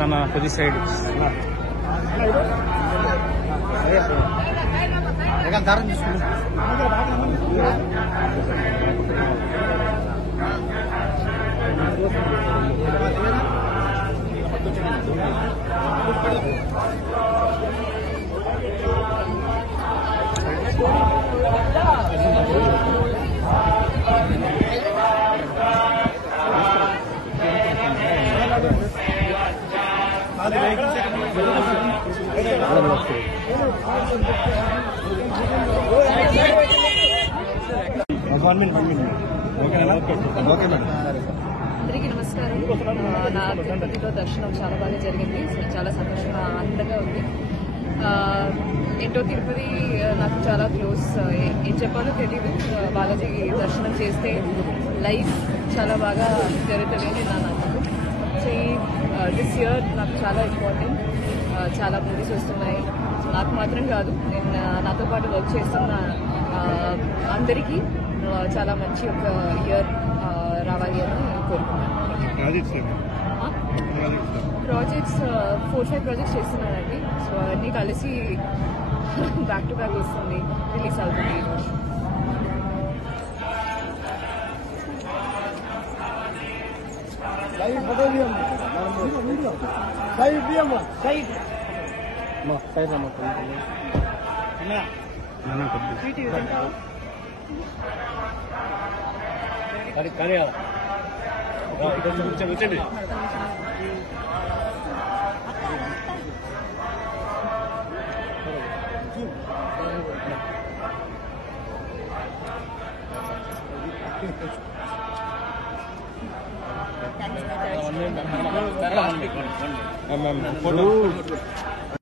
Nama podi side. Mereka darat di sini. అందరికీ నమస్కారం. నా తిరుపతిలో దర్శనం చాలా బాగా జరిగింది. చాలా సంతోషంగా ఆనందంగా ఉంది. ఏంటో తిరుపతి నాకు చాలా క్లోజ్. ఏం చెప్పాలో తెలియదు. బాలాజీ దర్శనం చేస్తే లైఫ్ చాలా బాగా జరుగుతుంది అని నా నమ్మకం. దిస్ ఇయర్ నాకు చాలా ఇంపార్టెంట్. చాలా మూవీస్ వస్తున్నాయి. నాకు మాత్రం కాదు, నేను నాతో పాటు వర్క్ చేస్తున్న అందరికీ చాలా మంచి ఒక ఇయర్ రావాలి అని కోరుకున్నాను. ప్రాజెక్ట్స్ 4-5 ప్రాజెక్ట్స్ చేస్తున్నానండి. సో అన్నీ కలిసి బ్యాక్ టు బ్యాక్ వస్తుంది, రిలీజ్ అవుతుంది ఈరోజు. వచ్చండి. ఫోటో